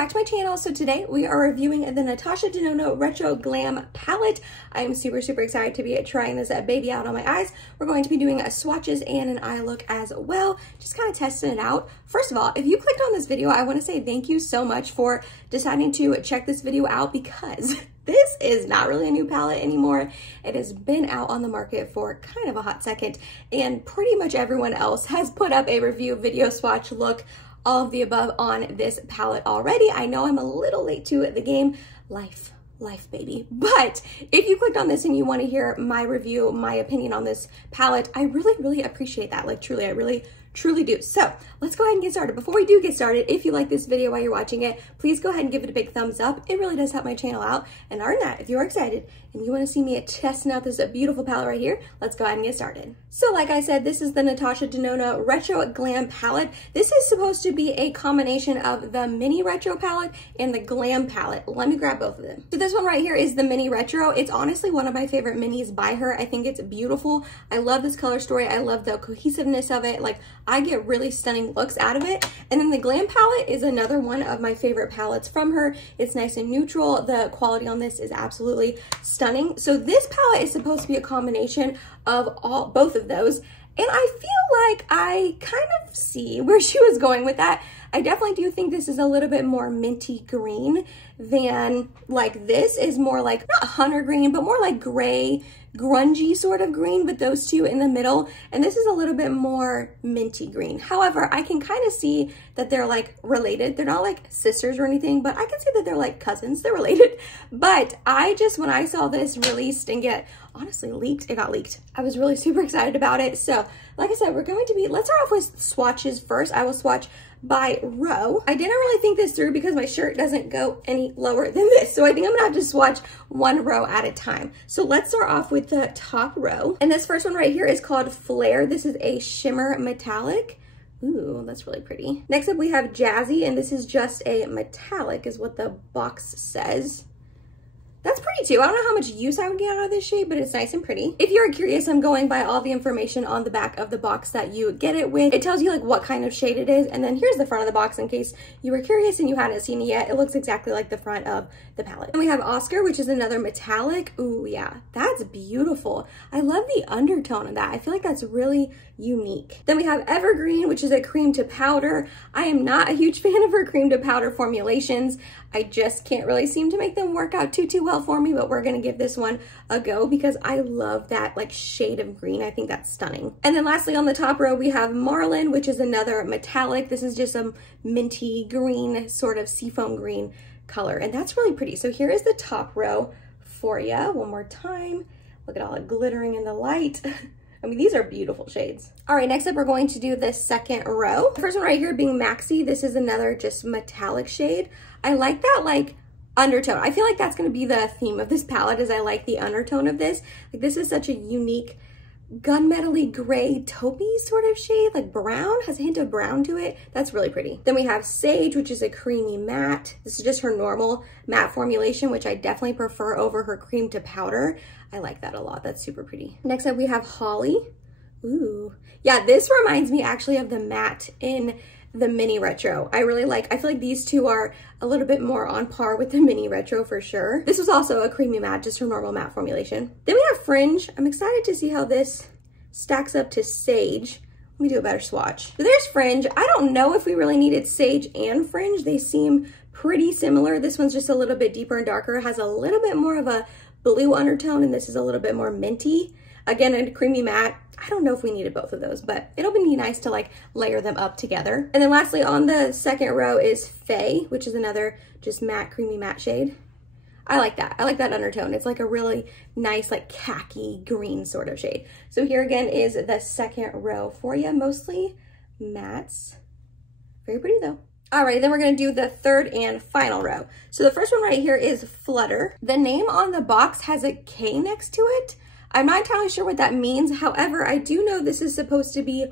back to my channel. So today we are reviewing the Natasha Denona Retro Glam palette. I am super excited to be trying this baby out on my eyes. We're going to be doing swatches and an eye look as well, just kind of testing it out. First of all, if you clicked on this video, I want to say thank you so much for deciding to check this video out, because this is not really a new palette anymore. It has been out on the market for kind of a hot second, and pretty much everyone else has put up a review, video, swatch, look, all of the above on this palette already. I know I'm a little late to the game. Life baby. But if you clicked on this and you want to hear my review, my opinion on this palette, I really appreciate that. Like truly, I truly do. So let's go ahead and get started. Before we do get started, if you like this video while you're watching it, please go ahead and give it a big thumbs up. It really does help my channel out. And other than that, if you're excited and you want to see me testing out this beautiful palette right here, let's go ahead and get started. So like I said, this is the Natasha Denona Retro Glam palette. This is supposed to be a combination of the mini retro palette and the glam palette. Let me grab both of them. So this one right here is the mini retro. It's honestly one of my favorite minis by her. I think it's beautiful. I love this color story. I love the cohesiveness of it. Like, I get really stunning looks out of it. And then the glam palette is another one of my favorite palettes from her. It's nice and neutral. The quality on this is absolutely stunning. So this palette is supposed to be a combination of both of those. And I feel like I kind of see where she was going with that. I definitely do think this is a little bit more minty green than like this is more like, not hunter green, but more like gray, grungy sort of green, with those two in the middle. And this is a little bit more minty green. However, I can kind of see that they're like related. They're not like sisters or anything, but I can see that they're like cousins. They're related. But I just, when I saw this released and get honestly leaked, it got leaked, I was really super excited about it. So like I said, we're going to be, let's start off with swatches first. I will swatch by row. I didn't really think this through because my shirt doesn't go any lower than this. So I think I'm gonna have to swatch one row at a time. So let's start off with the top row. And this first one right here is called Flare. This is a shimmer metallic. Ooh, that's really pretty. Next up we have Jazzy, and this is just a metallic is what the box says. That's pretty too. I don't know how much use I would get out of this shade, but it's nice and pretty. If you're curious, I'm going by all the information on the back of the box that you get it with. It tells you like what kind of shade it is. And then here's the front of the box in case you were curious and you hadn't seen it yet. It looks exactly like the front of the palette. And we have Oscar, which is another metallic. Ooh, yeah, that's beautiful. I love the undertone of that. I feel like that's really unique. Then we have Evergreen, which is a cream to powder. I am not a huge fan of her cream to powder formulations. I just can't really seem to make them work out too well for me, but we're gonna give this one a go because I love that like shade of green. I think that's stunning. And then lastly on the top row, we have Marlin, which is another metallic. This is just a minty green, sort of seafoam green color, and that's really pretty. So here is the top row for you one more time. Look at all it glittering in the light. I mean, these are beautiful shades. All right, next up, we're going to do the second row. The first one right here being Maxi. This is another just metallic shade. I like that like undertone. I feel like that's gonna be the theme of this palette, is I like the undertone of this. Like, this is such a unique gunmetal-y gray taupey sort of shade, like brown, has a hint of brown to it. That's really pretty. Then we have Sage, which is a creamy matte. This is just her normal matte formulation, which I definitely prefer over her cream to powder. I like that a lot. That's super pretty. Next up, we have Holly. Ooh. Yeah, this reminds me actually of the matte in the mini retro. I feel like these two are a little bit more on par with the mini retro for sure. This was also a creamy matte, just her normal matte formulation. Then we have Fringe. I'm excited to see how this stacks up to Sage. Let me do a better swatch. So there's Fringe. I don't know if we really needed Sage and Fringe. They seem pretty similar. This one's just a little bit deeper and darker. It has a little bit more of a blue undertone, and this is a little bit more minty. Again, a creamy matte. I don't know if we needed both of those, but it'll be nice to like layer them up together. And then lastly on the second row is Faye, which is another just matte, creamy matte shade. I like that. I like that undertone. It's like a really nice like khaki green sort of shade. So here again is the second row for you, mostly mattes. Very pretty though. All right, then we're gonna do the third and final row. So the first one right here is Flutter. The name on the box has a K next to it. I'm not entirely sure what that means. However, I do know this is supposed to be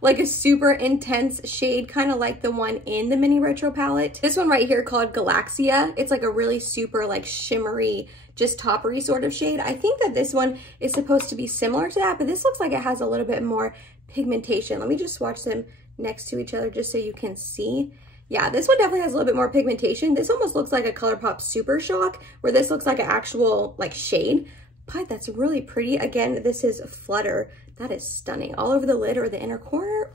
like a super intense shade, kind of like the one in the mini retro palette. This one right here called Galaxia. It's like a really super like shimmery, just toppery sort of shade. I think that this one is supposed to be similar to that, but this looks like it has a little bit more pigmentation. Let me just swatch them next to each other just so you can see. Yeah, this one definitely has a little bit more pigmentation. This almost looks like a ColourPop Super Shock, where this looks like an actual like shade, but that's really pretty. Again, this is Flutter. That is stunning. All over the lid or the inner corner.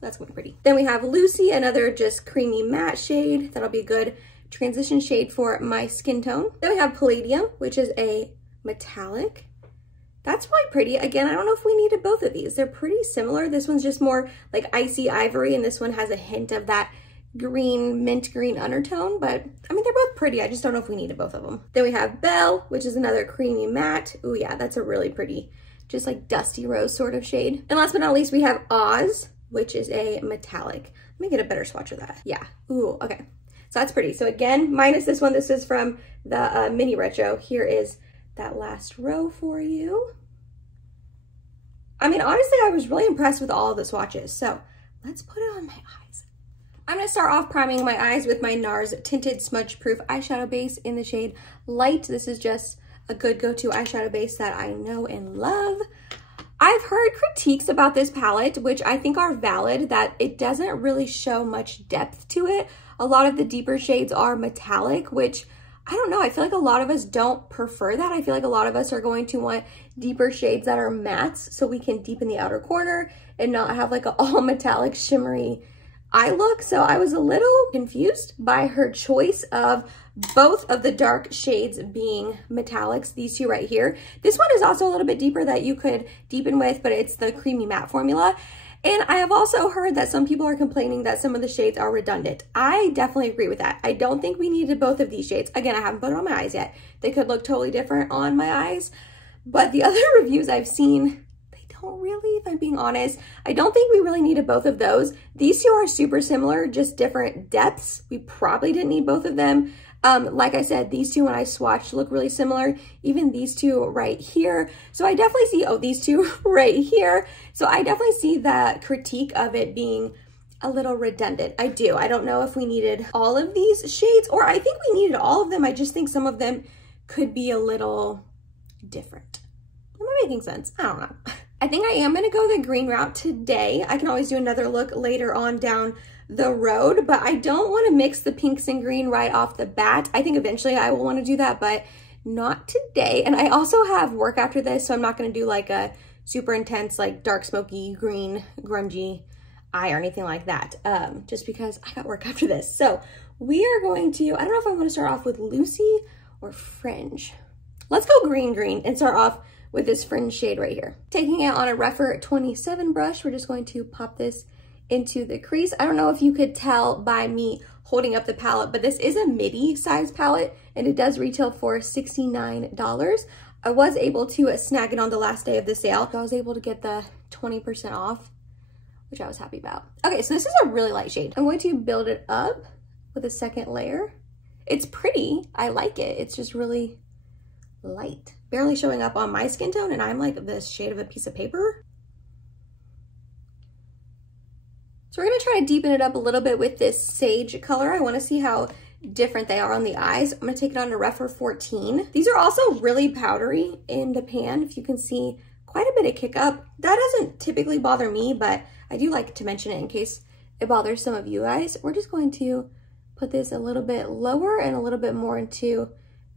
That's going pretty. Then we have Lucy, another just creamy matte shade. That'll be a good transition shade for my skin tone. Then we have Palladium, which is a metallic. That's really pretty. Again, I don't know if we needed both of these. They're pretty similar. This one's just more like icy ivory, and this one has a hint of that green, mint green undertone, but I mean, they're both pretty. I just don't know if we needed both of them. Then we have Belle, which is another creamy matte. Oh yeah, that's a really pretty, just like dusty rose sort of shade. And last but not least, we have Oz, which is a metallic. Let me get a better swatch of that. Yeah, ooh, okay. So that's pretty. So again, minus this one, this is from the mini retro. Here is that last row for you. I mean, honestly, I was really impressed with all of the swatches. So let's put it on my eyes. I'm gonna start off priming my eyes with my NARS Tinted Smudge Proof eyeshadow base in the shade Light. This is just a good go-to eyeshadow base that I know and love. I've heard critiques about this palette, which I think are valid, that it doesn't really show much depth to it. A lot of the deeper shades are metallic, which I don't know, I feel like a lot of us don't prefer that. I feel like a lot of us are going to want deeper shades that are mattes so we can deepen the outer corner and not have like an all metallic shimmery eye look. So I was a little confused by her choice of both of the dark shades being metallics, these two right here. This one is also a little bit deeper that you could deepen with, but it's the creamy matte formula. And I have also heard that some people are complaining that some of the shades are redundant. I definitely agree with that. I don't think we needed both of these shades. Again, I haven't put it on my eyes yet. They could look totally different on my eyes, but the other reviews I've seen, really, if I'm being honest. I don't think we really needed both of those. These two are super similar, just different depths. We probably didn't need both of them. Like I said, these two when I swatched look really similar. Even these two right here. So I definitely see, oh, these two right here. So I definitely see the critique of it being a little redundant. I do. I don't know if we needed all of these shades, or I think we needed all of them. I just think some of them could be a little different. Am I making sense? I don't know. I think I am gonna go the green route today. I can always do another look later on down the road, but I don't wanna mix the pinks and green right off the bat. I think eventually I will wanna do that, but not today. And I also have work after this, so I'm not gonna do like a super intense, like dark smoky, green, grungy eye or anything like that, just because I got work after this. So we are going to, I don't know if I wanna start off with Lucy or Fringe. Let's go green and start off with this Fringe shade right here. Taking it on a Refer 27 brush, we're just going to pop this into the crease. I don't know if you could tell by me holding up the palette, but this is a midi size palette and it does retail for $69. I was able to snag it on the last day of the sale. So I was able to get the 20% off, which I was happy about. Okay, so this is a really light shade. I'm going to build it up with a second layer. It's pretty, I like it. It's just really light, barely showing up on my skin tone, and I'm like this shade of a piece of paper. So we're gonna try to deepen it up a little bit with this sage color. I wanna see how different they are on the eyes. I'm gonna take it on to Refer 14. These are also really powdery in the pan. If you can see, quite a bit of kick up. That doesn't typically bother me, but I do like to mention it in case it bothers some of you guys. We're just going to put this a little bit lower and a little bit more into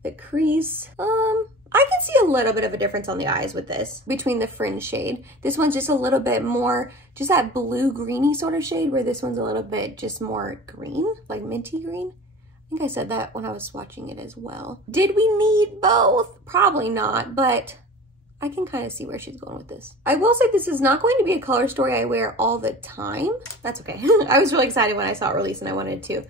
the crease. I can see a little bit of a difference on the eyes with this between the Fringe shade. This one's just a little bit more, just that blue greeny sort of shade, where this one's a little bit just more green, like minty green. I think I said that when I was swatching it as well. Did we need both? Probably not, but I can kind of see where she's going with this. I will say this is not going to be a color story I wear all the time. That's okay. I was really excited when I saw it release and I wanted to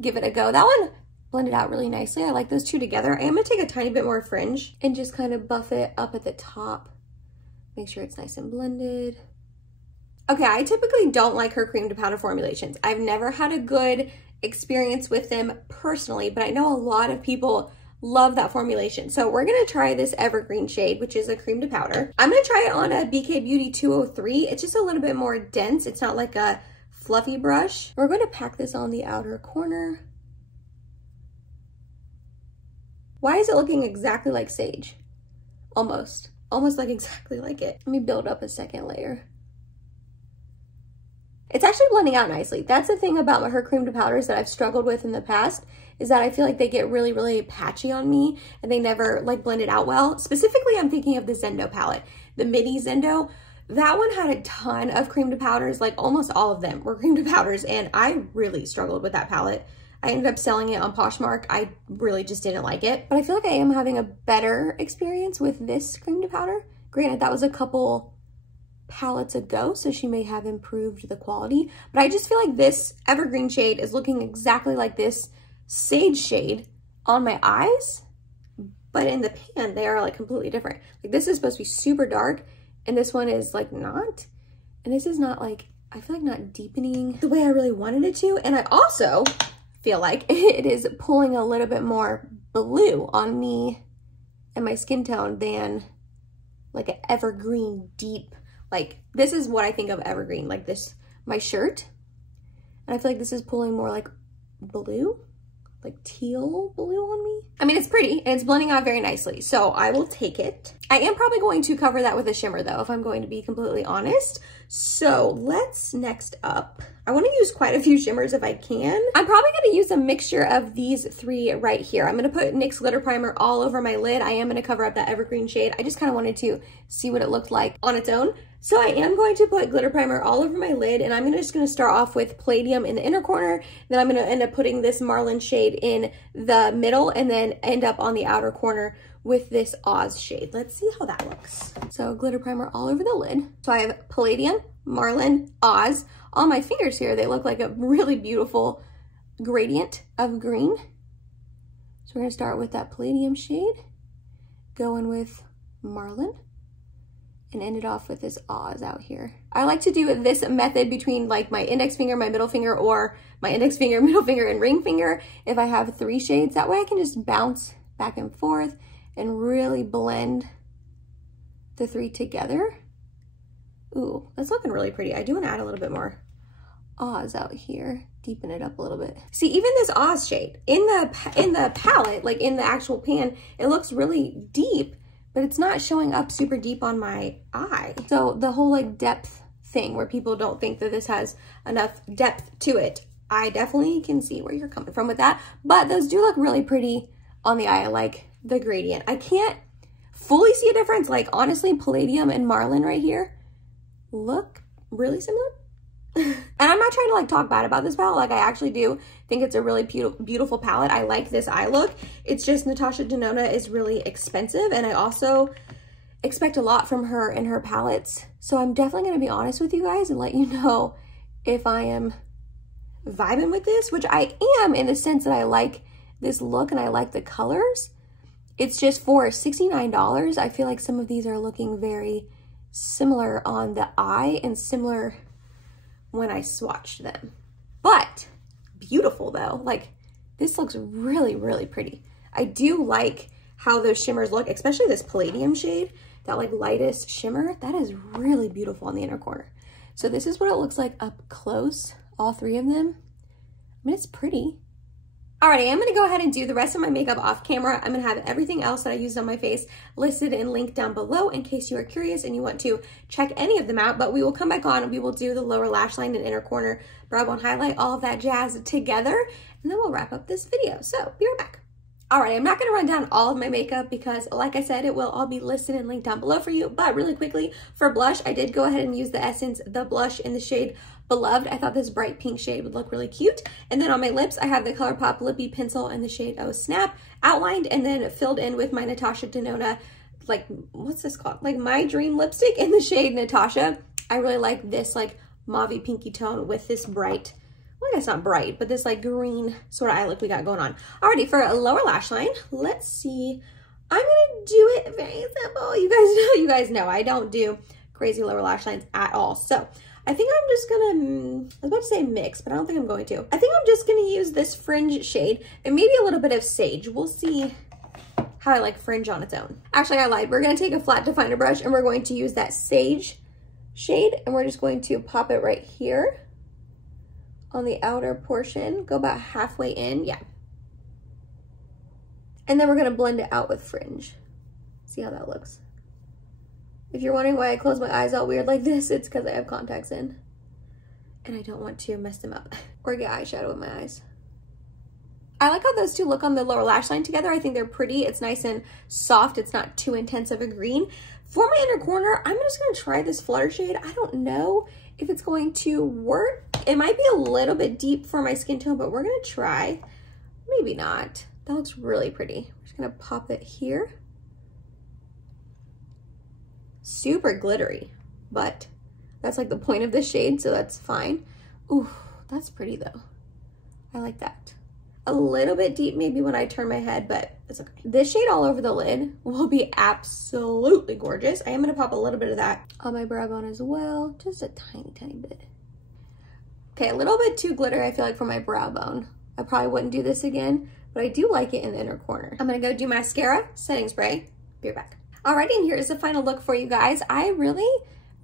give it a go. That one blended out really nicely. I like those two together. I am gonna take a tiny bit more Fringe and just kind of buff it up at the top. Make sure it's nice and blended. Okay, I typically don't like her cream to powder formulations. I've never had a good experience with them personally, but I know a lot of people love that formulation. So we're gonna try this Evergreen shade, which is a cream to powder. I'm gonna try it on a BK Beauty 203. It's just a little bit more dense. It's not like a fluffy brush. We're gonna pack this on the outer corner. Why is it looking exactly like sage? Almost like exactly like it. Let me build up a second layer. It's actually blending out nicely. That's the thing about her cream to powders that I've struggled with in the past, is that I feel like they get really, really patchy on me and they never like blend it out well. Specifically, I'm thinking of the Zendo palette, the midi Zendo. That one had a ton of cream to powders, like almost all of them were cream to powders, and I really struggled with that palette. I ended up selling it on Poshmark. I really just didn't like it. But I feel like I am having a better experience with this cream to powder. Granted, that was a couple palettes ago, so she may have improved the quality. But I just feel like this evergreen shade is looking exactly like this sage shade on my eyes. But in the pan, they are like completely different. Like this is supposed to be super dark, and this one is like not. And this is not like, I feel like not deepening the way I really wanted it to. And I also feel like it is pulling a little bit more blue on me and my skin tone than like an evergreen deep, like this is what I think of evergreen, like this, my shirt. And I feel like this is pulling more like blue, like teal blue on me. I mean, it's pretty and it's blending out very nicely, so I will take it. I am probably going to cover that with a shimmer though, if I'm going to be completely honest. So let's next up, I want to use quite a few shimmers if I can. I'm probably going to use a mixture of these three right here. I'm going to put NYX glitter primer all over my lid. I am going to cover up that evergreen shade. I just kind of wanted to see what it looked like on its own. So I am going to put glitter primer all over my lid, and I'm just going to start off with Palladium in the inner corner. Then I'm going to end up putting this Marlin shade in the middle, and then end up on the outer corner with this Oz shade. Let's see how that looks. So glitter primer all over the lid. So I have Palladium, Marlin, Oz. On my fingers here, they look like a really beautiful gradient of green. So we're going to start with that Palladium shade, go in with Marlin, and end it off with this Oz out here. I like to do this method between like my index finger, my middle finger, or my index finger, middle finger, and ring finger if I have three shades. That way I can just bounce back and forth and really blend the three together. Ooh, that's looking really pretty. I do want to add a little bit more Oz out here, deepen it up a little bit. See, even this Oz shade in the palette, like in the actual pan, it looks really deep, but it's not showing up super deep on my eye. So the whole like depth thing where people don't think that this has enough depth to it, I definitely can see where you're coming from with that, but those do look really pretty on the eye. I like the gradient. I can't fully see a difference. Like honestly, Palladium and Marlin right here look really similar. And I'm not trying to like talk bad about this palette. Like I actually do think it's a really beautiful palette. I like this eye look. It's just Natasha Denona is really expensive, and I also expect a lot from her and her palettes. So I'm definitely going to be honest with you guys and let you know if I am vibing with this, which I am in the sense that I like this look and I like the colors. It's just for $69. I feel like some of these are looking very similar on the eye and similar when I swatched them. But beautiful though. Like this looks really, really pretty. I do like how those shimmers look, especially this Palladium shade, that like lightest shimmer. That is really beautiful on the inner corner. So this is what it looks like up close, all three of them. I mean, it's pretty. Alrighty, I'm gonna go ahead and do the rest of my makeup off camera. I'm gonna have everything else that I used on my face listed and linked down below in case you are curious and you want to check any of them out, but we will come back on and we will do the lower lash line and inner corner, brow bone highlight, all of that jazz together, and then we'll wrap up this video. So, be right back. Alright, I'm not gonna run down all of my makeup because like I said, it will all be listed and linked down below for you, but really quickly, for blush, I did go ahead and use the Essence, the blush in the shade Beloved. I thought this bright pink shade would look really cute. And then on my lips, I have the ColourPop Lippy Pencil in the shade Oh Snap, outlined and then filled in with my Natasha Denona, like, what's this called? Like My Dream lipstick in the shade Natasha. I really like this like mauve pinky tone with this bright, well, I guess not bright, but this like green sort of eye look we got going on. Alrighty, for a lower lash line, let's see. I'm gonna do it very simple. You guys know I don't do crazy lower lash lines at all. So I think I'm just gonna, I was about to say mix, but I don't think I'm going to. I think I'm just gonna use this fringe shade and maybe a little bit of sage. We'll see how I like fringe on its own. Actually, I lied. We're gonna take a flat definer brush and we're going to use that sage shade and we're just going to pop it right here on the outer portion. Go about halfway in, yeah. And then we're gonna blend it out with fringe. See how that looks. If you're wondering why I close my eyes all weird like this, it's because I have contacts in. and I don't want to mess them up or get eyeshadow in my eyes. I like how those two look on the lower lash line together. I think they're pretty. It's nice and soft. It's not too intense of a green. For my inner corner, I'm just gonna try this Flutter shade. I don't know if it's going to work. It might be a little bit deep for my skin tone, but we're gonna try. Maybe not. That looks really pretty. I'm just gonna pop it here. Super glittery, but that's like the point of this shade, so that's fine. Ooh, that's pretty though. I like that. A little bit deep maybe when I turn my head, but it's okay. This shade all over the lid will be absolutely gorgeous. I am gonna pop a little bit of that on my brow bone as well, just a tiny, tiny bit. Okay, a little bit too glitter, I feel like, for my brow bone. I probably wouldn't do this again, but I do like it in the inner corner. I'm gonna go do mascara, setting spray, be right back. Alrighty, and here's the final look for you guys. I really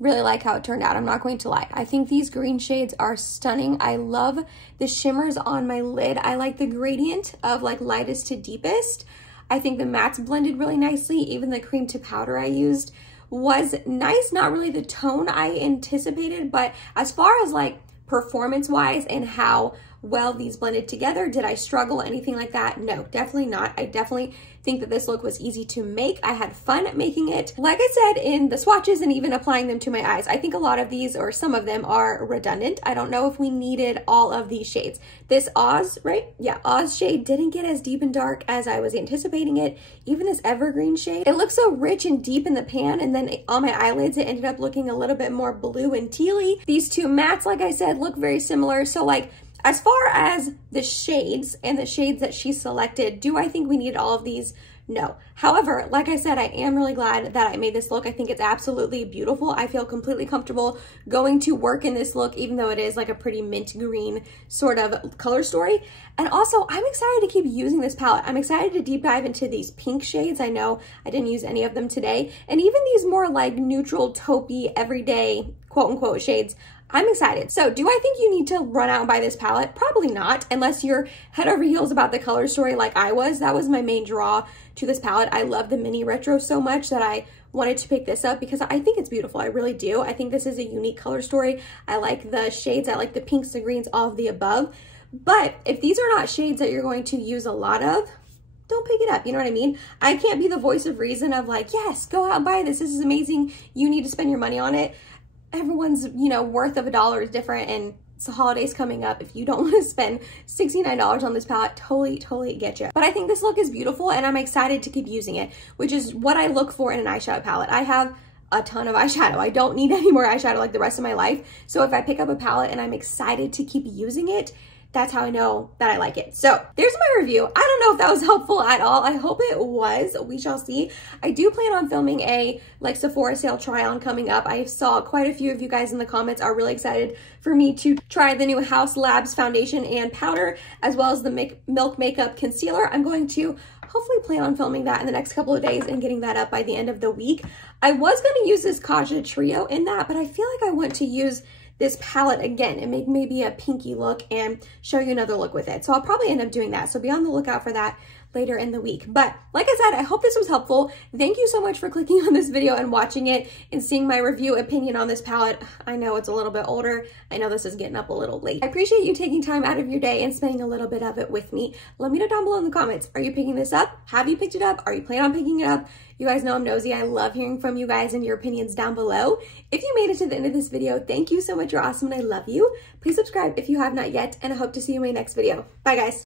like how it turned out. I'm not going to lie. I think these green shades are stunning. I love the shimmers on my lid. I like the gradient of like lightest to deepest. I think the mattes blended really nicely. Even the cream to powder I used was nice. Not really the tone I anticipated, but as far as like performance-wise and how well these blended together, did I struggle, anything like that? No, definitely not. I definitely think that this look was easy to make. I had fun making it. Like I said, in the swatches and even applying them to my eyes, I think a lot of these, or some of them, are redundant. I don't know if we needed all of these shades. This Oz, right? Yeah, Oz shade didn't get as deep and dark as I was anticipating it. Even this Evergreen shade, it looks so rich and deep in the pan, and then on my eyelids, it ended up looking a little bit more blue and tealy. These two mattes, like I said, look very similar. So like, as far as the shades and the shades that she selected, do I think we need all of these? No. However, like I said, I am really glad that I made this look. I think it's absolutely beautiful. I feel completely comfortable going to work in this look, even though it is like a pretty mint green sort of color story. And also, I'm excited to keep using this palette. I'm excited to deep dive into these pink shades. I know I didn't use any of them today. And even these more like neutral, taupey, everyday, quote unquote, shades. I'm excited. So do I think you need to run out and buy this palette? Probably not, unless you're head over heels about the color story like I was. That was my main draw to this palette. I love the mini retro so much that I wanted to pick this up because I think it's beautiful. I really do. I think this is a unique color story. I like the shades. I like the pinks, the greens, all of the above. But if these are not shades that you're going to use a lot of, don't pick it up. You know what I mean? I can't be the voice of reason of like, yes, go out and buy this. This is amazing. You need to spend your money on it. Everyone's, you know, worth of $1 is different, and it's the holidays coming up. If you don't want to spend $69 on this palette, totally get you. But I think this look is beautiful, and I'm excited to keep using it, which is what I look for in an eyeshadow palette. I have a ton of eyeshadow. I don't need any more eyeshadow like the rest of my life. So if I pick up a palette and I'm excited to keep using it, that's how I know that I like it. So there's my review. I don't know if that was helpful at all. I hope it was. We shall see. I do plan on filming a like Sephora sale try on coming up. I saw quite a few of you guys in the comments are really excited for me to try the new House Labs foundation and powder, as well as the Milk Makeup concealer. I'm going to hopefully plan on filming that in the next couple of days and getting that up by the end of the week. I was going to use this Kaja Trio in that, but I feel like I want to use this palette again and make maybe a pinky look and show you another look with it. So I'll probably end up doing that. So be on the lookout for that later in the week. But like I said, I hope this was helpful. Thank you so much for clicking on this video and watching it and seeing my review opinion on this palette. I know it's a little bit older. I know this is getting up a little late. I appreciate you taking time out of your day and spending a little bit of it with me. Let me know down below in the comments. Are you picking this up? Have you picked it up? Are you planning on picking it up? You guys know I'm nosy. I love hearing from you guys and your opinions down below. If you made it to the end of this video, thank you so much. You're awesome and I love you. Please subscribe if you have not yet, and I hope to see you in my next video. Bye guys.